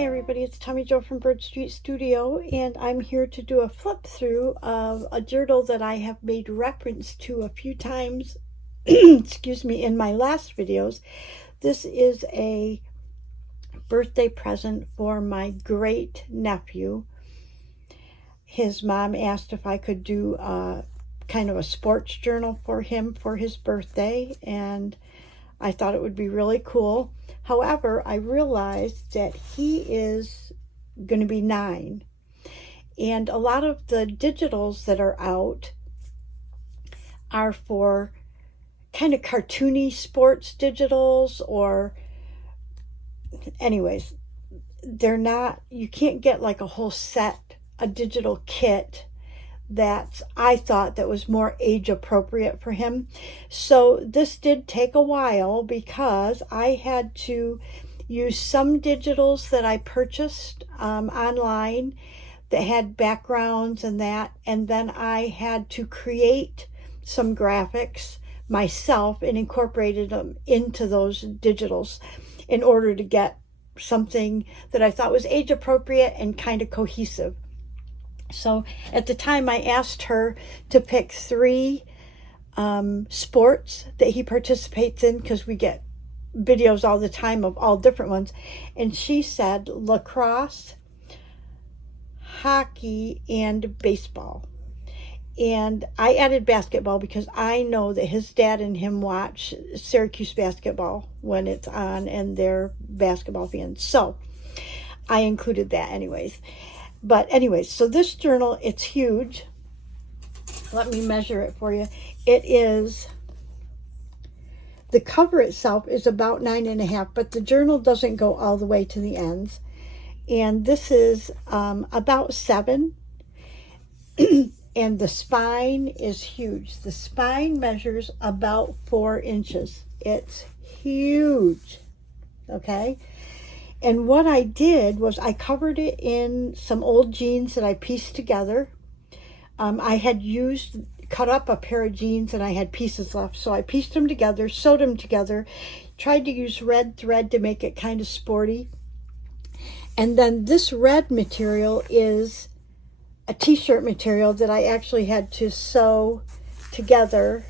Hi everybody, it's Tommy Jo from Bird Street Studio, and I'm here to do a flip through of a journal that I have made reference to a few times excuse me, in my last videos. This is a birthday present for my great nephew. His mom asked if I could do kind of a sports journal for him for his birthday, and I thought it would be really cool. However, I realized that he is going to be 9, and a lot of the digitals that are out are for kind of cartoony sports digitals, or anyways, they're not, you can't get like a whole set, a digital kit that I thought that was more age appropriate for him. So this did take a while because I had to use some digitals that I purchased online that had backgrounds and that, and then I had to create some graphics myself and incorporated them into those digitals in order to get something that I thought was age appropriate and kind of cohesive. So at the time I asked her to pick 3 sports that he participates in, because we get videos all the time of all different ones, and she said lacrosse, hockey, and baseball. And I added basketball because I know that his dad and him watch Syracuse basketball when it's on, and they're basketball fans, so I included that anyways. But anyways, so this journal, it's huge. Let me measure it for you. It is, the cover itself is about 9.5, but the journal doesn't go all the way to the ends. And this is about 7. And the spine is huge. The spine measures about 4 inches. It's huge, okay? And what I did was I covered it in some old jeans that I pieced together. I had cut up a pair of jeans and I had pieces left. So I pieced them together, sewed them together, tried to use red thread to make it kind of sporty. And then this red material is a t-shirt material that I actually had to sew together,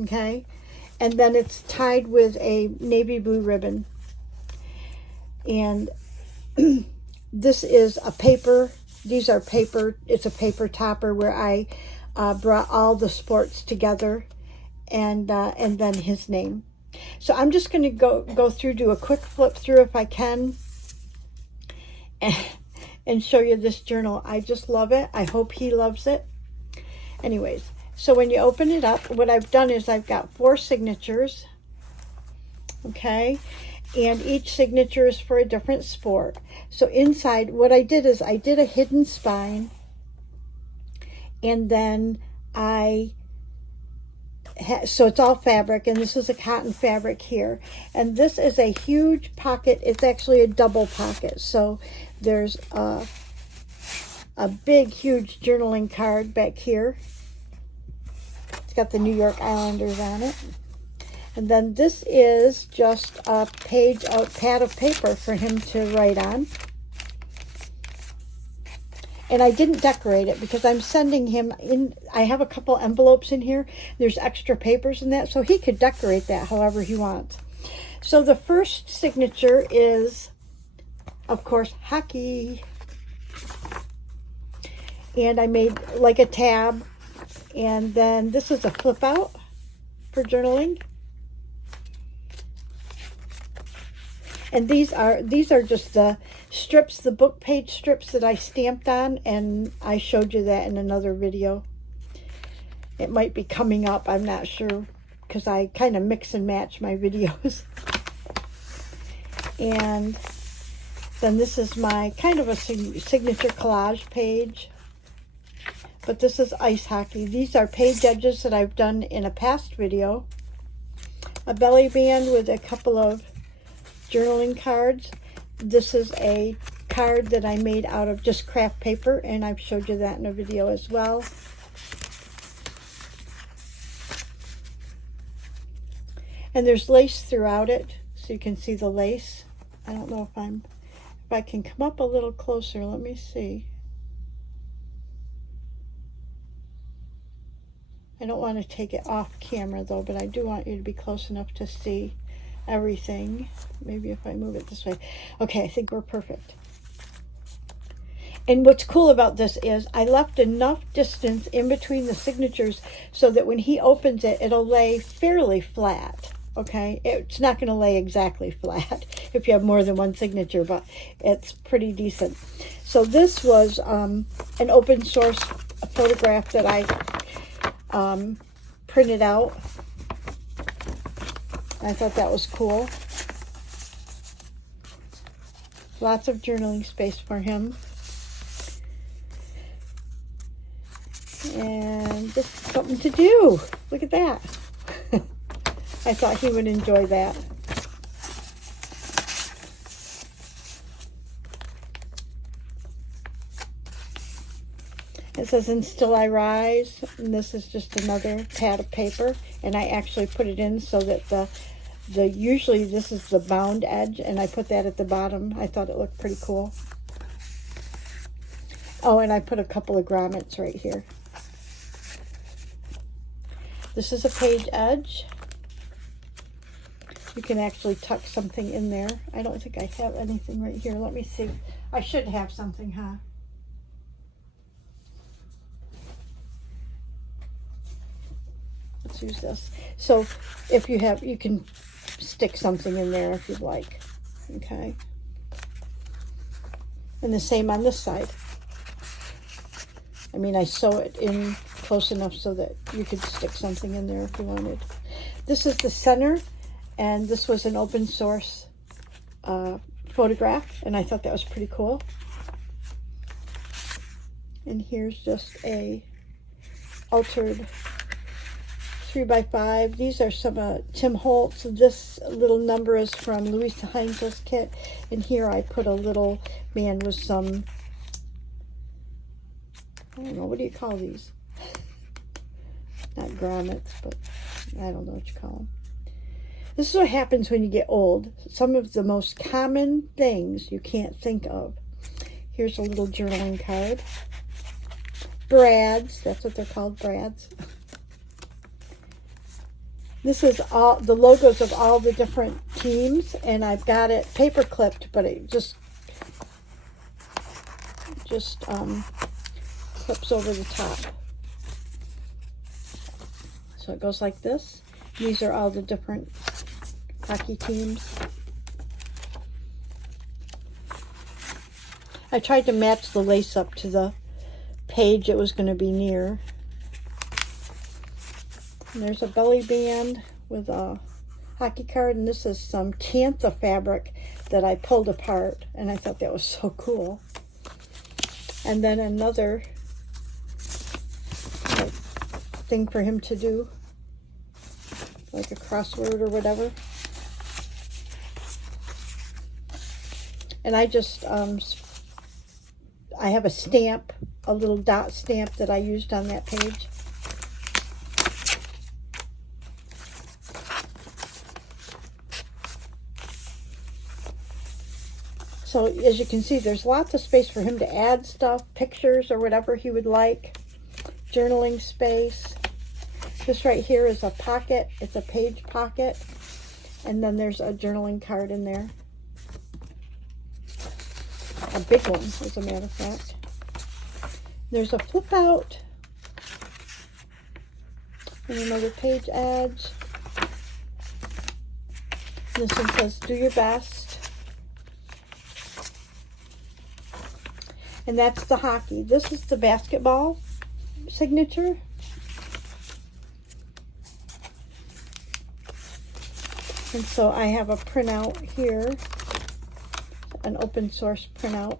okay? And then it's tied with a navy blue ribbon. And this is a paper, these are paper, it's a paper topper where I brought all the sports together, and then his name. So I'm just going to go through, do a quick flip through if I can, and show you this journal. I just love it. I hope he loves it. Anyways, so when you open it up, what I've done is I've got 4 signatures, okay? And each signature is for a different sport. So inside, what I did is I did a hidden spine, and then so it's all fabric, and this is a cotton fabric here. And this is a huge pocket. It's actually a double pocket. So there's a big, huge journaling card back here. It's got the New York Islanders on it. And then this is just a pad of paper for him to write on. And I didn't decorate it because I'm sending him in, I have a couple envelopes in here. There's extra papers in that, so he could decorate that however he wants. So the first signature is, of course, hockey. And I made like a tab. And then this is a flip out for journaling. And these are just the strips, the book page strips that I stamped on, and I showed you that in another video. It might be coming up, I'm not sure, because I kind of mix and match my videos. And then this is my kind of a signature collage page. But this is ice hockey. These are page edges that I've done in a past video. A belly band with a couple of journaling cards. This is a card that I made out of just craft paper, and I've showed you that in a video as well. And there's lace throughout it, so you can see the lace. I don't know if I'm If I can come up a little closer, let me see. I don't want to take it off camera though, but I do want you to be close enough to see everything. Maybe if I move it this way. Okay, I think we're perfect. And what's cool about this is I left enough distance in between the signatures so that when he opens it, it'll lay fairly flat. Okay, it's not going to lay exactly flat if you have more than one signature, but it's pretty decent. So this was an open source photograph that I printed out. I thought that was cool. Lots of journaling space for him. And just something to do. Look at that. I thought he would enjoy that. It says, "And still I rise," and this is just another pad of paper, and I actually put it in so that the usually this is the bound edge, and I put that at the bottom. I thought it looked pretty cool. Oh, and I put a couple of grommets right here. This is a page edge. You can actually tuck something in there. I don't think I have anything right here. Let me see. I should have something, huh? Let's use this. So if you have, you can stick something in there if you'd like. Okay. And the same on this side. I mean, I sew it in close enough so that you could stick something in there if you wanted. This is the center, and this was an open source photograph, and I thought that was pretty cool. And here's just a altered 3x5. These are some Tim Holtz. This little number is from Louisa Heinz's kit, and here I put a little man with some, I don't know, what do you call these? Not grommets, but I don't know what you call them. This is what happens when you get old. Some of the most common things you can't think of. Here's a little journaling card. Brads, that's what they're called, brads. This is all the logos of all the different teams, and I've got it paper clipped, but it just clips over the top. So it goes like this. These are all the different hockey teams. I tried to match the lace up to the page it was going to be near. And there's a belly band with a hockey card, and this is some Cantha fabric that I pulled apart, and I thought that was so cool. And then another thing for him to do, like a crossword or whatever. And I just, I have a stamp, a little dot stamp that I used on that page. So as you can see, there's lots of space for him to add stuff, pictures or whatever he would like. Journaling space. This right here is a pocket. It's a page pocket. And then there's a journaling card in there. A big one, as a matter of fact. There's a flip out. And another page edge. This one says, "Do your best." And that's the hockey. This is the basketball signature. And so I have a printout here, an open source printout.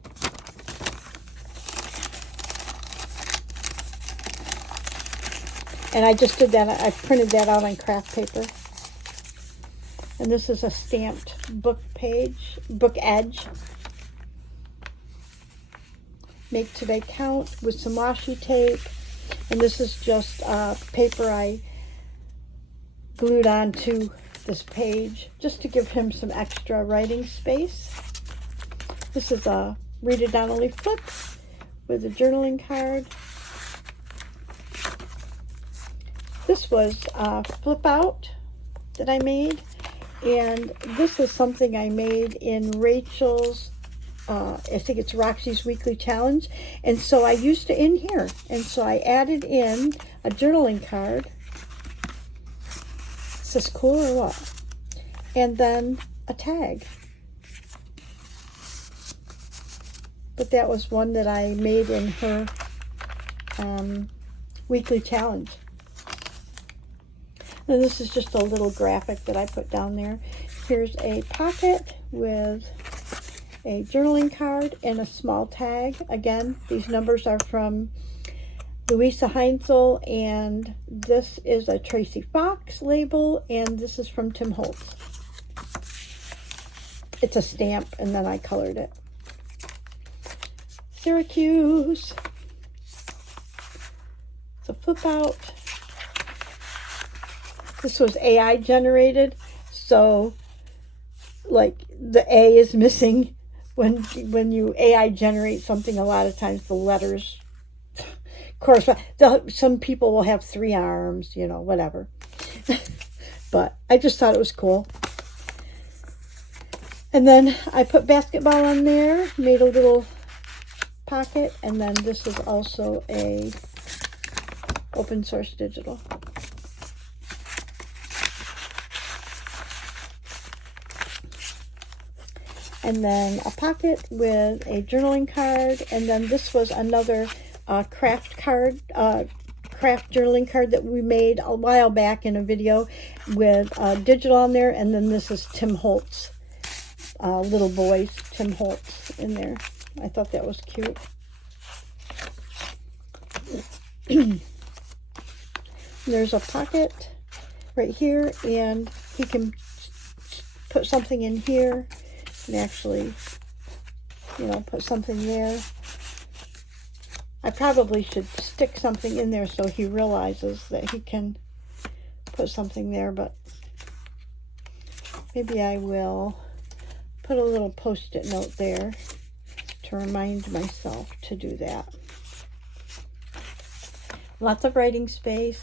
And I just did that, I printed that out on craft paper. And this is a stamped book page, book edge. Make Today Count with some washi tape. And this is just paper I glued onto this page just to give him some extra writing space. This is a Read It Down Only flip with a journaling card. This was a flip out that I made, and this is something I made in Rachel's, I think it's Roxy's weekly challenge, and so I used it in here, and so I added in a journaling card. Is this cool or what? And then a tag. But that was one that I made in her weekly challenge. And this is just a little graphic that I put down there. Here's a pocket with a journaling card and a small tag. Again, these numbers are from Louisa Heinzel, and this is a Tracy Fox label, and this is from Tim Holtz. It's a stamp, and then I colored it. Syracuse. It's a flip out. This was AI generated, so like the A is missing. When you AI generate something, a lot of times the letters correspond. Some people will have 3 arms, you know, whatever. But I just thought it was cool. And then I put basketball on there, made a little pocket, and then this is also a open source digital. And then a pocket with a journaling card, and then this was another craft journaling card that we made a while back in a video with digital on there, and then this is Tim Holtz, little boys, Tim Holtz in there. I thought that was cute. There's a pocket right here, and he can put something in here and actually, you know, put something there. I probably should stick something in there so he realizes that he can put something there, but maybe I will put a little post-it note there to remind myself to do that. Lots of writing space.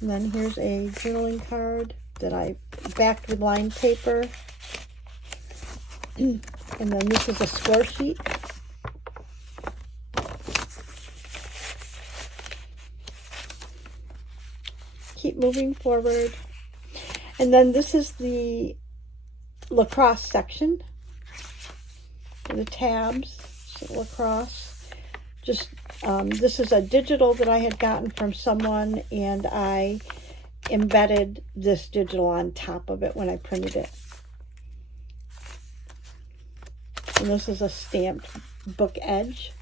And then here's a journaling card that I backed with lined paper. And then this is a score sheet. Keep moving forward. And then this is the Lacrosse section. The tabs, so Lacrosse. Just this is a digital that I had gotten from someone, and I embedded this digital on top of it when I printed it. And this is a stamped book edge.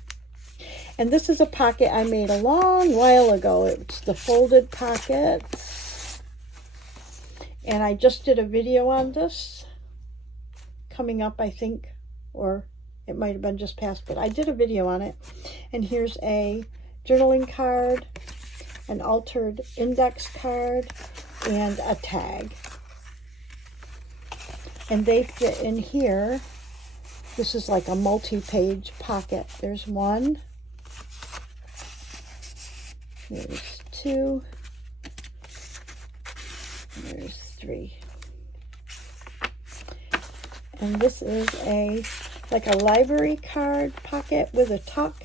And this is a pocket I made a long while ago. It's the folded pocket. And I just did a video on this coming up, I think, or it might have been just past, but I did a video on it. And here's a journaling card, an altered index card, and a tag. And they fit in here. This is like a multi-page pocket. There's one. There's two. There's three. And this is like a library card pocket with a tuck.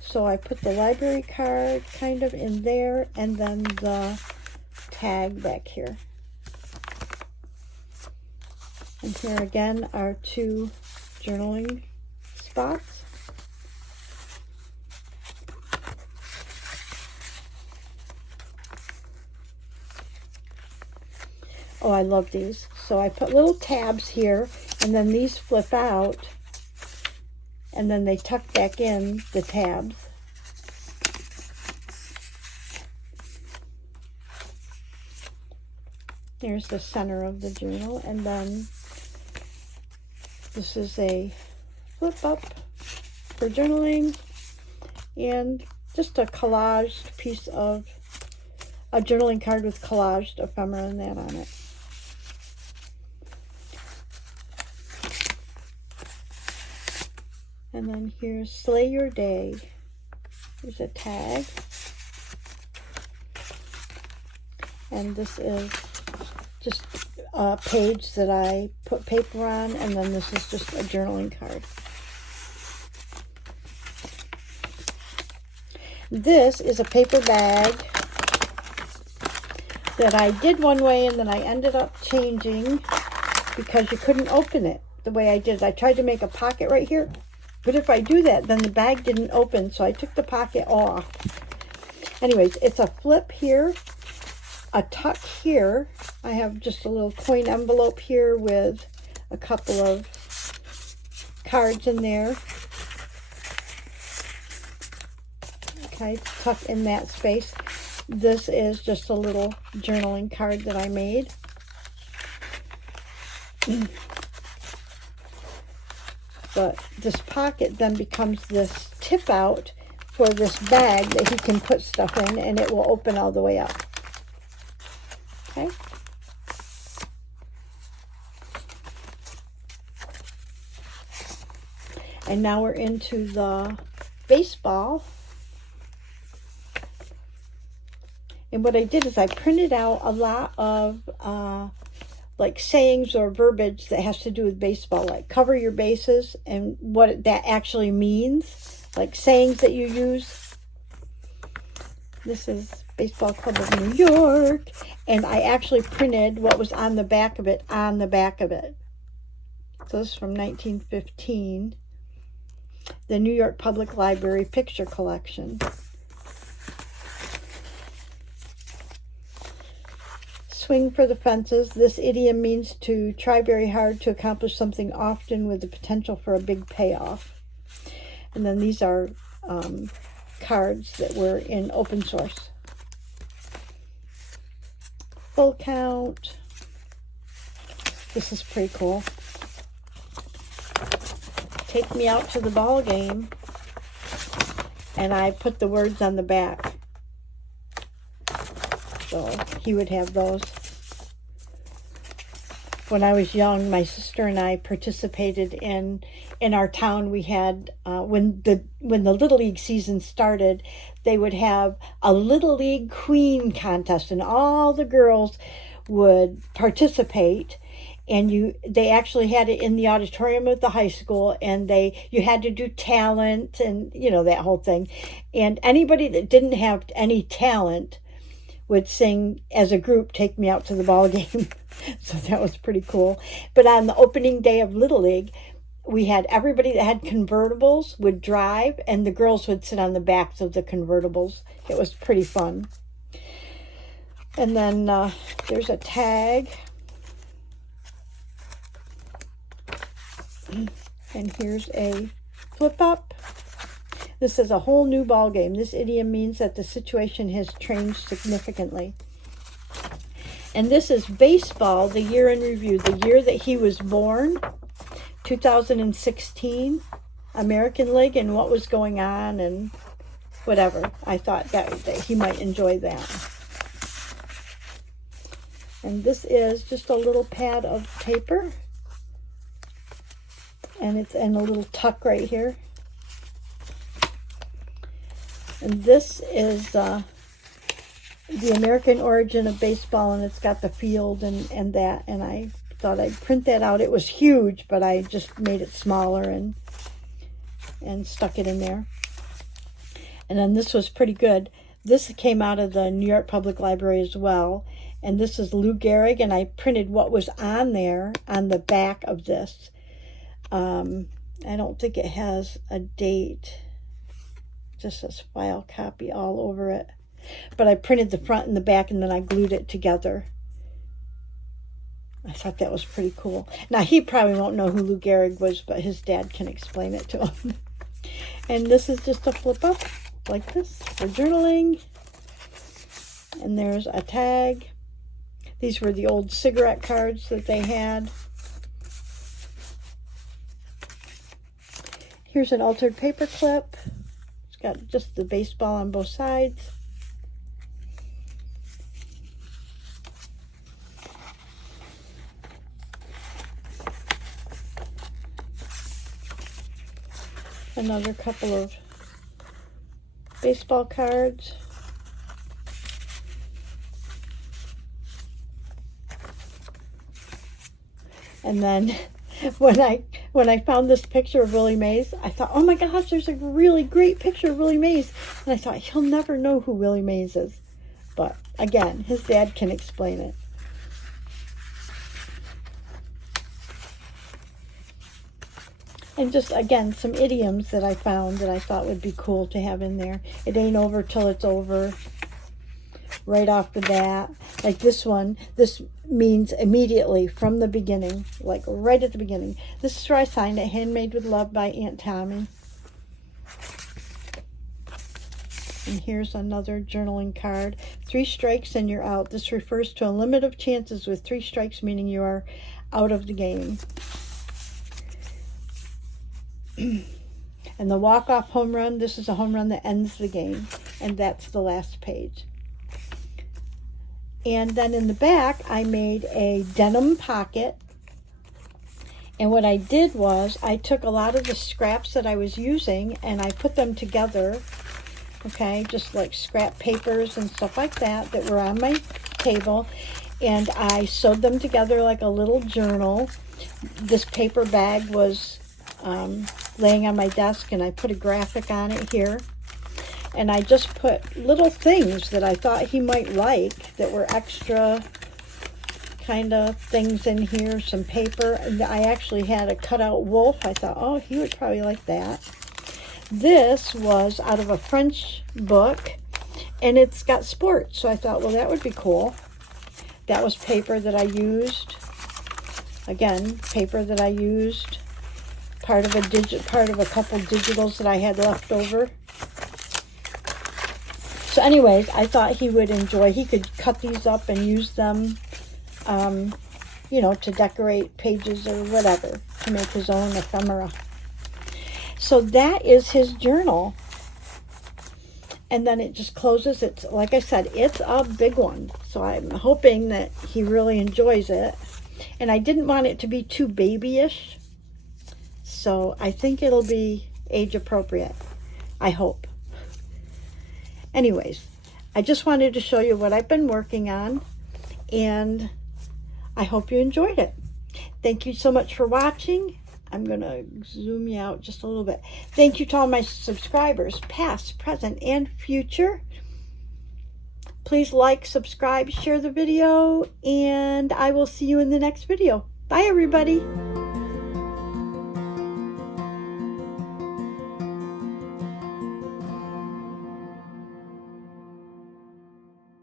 So I put the library card kind of in there, and then the tag back here. And here again are 2 journaling spots. Oh, I love these. So I put little tabs here, and then these flip out, and then they tuck back in the tabs. Here's the center of the journal, and then this is a flip up for journaling, and just a collaged piece of a journaling card with collaged ephemera and that on it. And then here's Slay Your Day. Here's a tag. And this is just a page that I put paper on, and then this is just a journaling card. This is a paper bag that I did one way and then I ended up changing because you couldn't open it the way I did. I tried to make a pocket right here, but if I do that, then the bag didn't open, so I took the pocket off. Anyways, it's a flip here, a tuck here. I have just a little coin envelope here with a couple of cards in there. Okay, tuck in that space. This is just a little journaling card that I made. But this pocket then becomes this tip out for this bag that he can put stuff in, and it will open all the way up. Okay. And now we're into the baseball. And what I did is I printed out a lot of like sayings or verbiage that has to do with baseball, like cover your bases and what that actually means, like sayings that you use. This is Baseball Club of New York, and I actually printed what was on the back of it on the back of it. So this is from 1915, the New York Public Library picture collection. Swing for the fences. This idiom means to try very hard to accomplish something, often with the potential for a big payoff. And then these are cards that were in open source. Full count. This is pretty cool. Take me out to the ball game. And I put the words on the back. So he would have those. When I was young, my sister and I participated in our town. We had when the Little League season started, they would have a Little League Queen contest, and all the girls would participate. And they actually had it in the auditorium of the high school, and you had to do talent and that whole thing. And anybody that didn't have any talent would sing as a group, Take Me Out to the Ball Game. So that was pretty cool. But on the opening day of Little League, we had everybody that had convertibles would drive, and the girls would sit on the backs of the convertibles. It was pretty fun. And then there's a tag. And here's a flip up. This is a whole new ball game. This idiom means that the situation has changed significantly. And this is baseball, the year in review, the year that he was born, 2016, American League, and what was going on and whatever. I thought that he might enjoy that. And this is just a little pad of paper. And it's in a little tuck right here. And this is the American origin of baseball, and it's got the field and that. And I thought I'd print that out. It was huge, but I just made it smaller and stuck it in there. And then this was pretty good. This came out of the New York Public Library as well. And this is Lou Gehrig, and I printed what was on there on the back of this. I don't think it has a date. Just says file copy all over it. But I printed the front and the back, and then I glued it together. I thought that was pretty cool. Now, he probably won't know who Lou Gehrig was, but his dad can explain it to him. And this is just a flip up like this for journaling. And there's a tag. These were the old cigarette cards that they had. Here's an altered paper clip. It's got just the baseball on both sides. Another couple of baseball cards. And then when I found this picture of Willie Mays, I thought, oh my gosh, there's a really great picture of Willie Mays. And I thought, he'll never know who Willie Mays is. But again, his dad can explain it. And just, again, some idioms that I found that I thought would be cool to have in there. It ain't over till it's over. Right off the bat. Like this one, this means immediately, from the beginning. Like right at the beginning. This is where I signed it, handmade with love by Aunt Tommy. And here's another journaling card. 3 strikes and you're out. This refers to a limit of chances with 3 strikes, meaning you are out of the game. And the walk-off home run, this is a home run that ends the game. And that's the last page. And then in the back, I made a denim pocket. And what I did was, I took a lot of the scraps that I was using and I put them together. Okay, just like scrap papers and stuff like that that were on my table. And I sewed them together like a little journal. This paper bag was laying on my desk and I put a graphic on it here. And I just put little things that I thought he might like that were extra kind of things in here. Some paper. And I actually had a cutout wolf. I thought, oh, he would probably like that. This was out of a French book. And it's got sports. So I thought, well, that would be cool. That was paper that I used. Again, paper that I used. Part of a couple digitals that I had left over. So anyways, I thought he would enjoy. He could cut these up and use them, you know, to decorate pages or whatever, to make his own ephemera. So that is his journal. And then it just closes. It's, like I said, it's a big one. So I'm hoping that he really enjoys it. And I didn't want it to be too babyish. So I think it'll be age appropriate. I hope. Anyways, I just wanted to show you what I've been working on, and I hope you enjoyed it. Thank you so much for watching. I'm going to zoom you out just a little bit. Thank you to all my subscribers, past, present, and future. Please like, subscribe, share the video, and I will see you in the next video. Bye, everybody.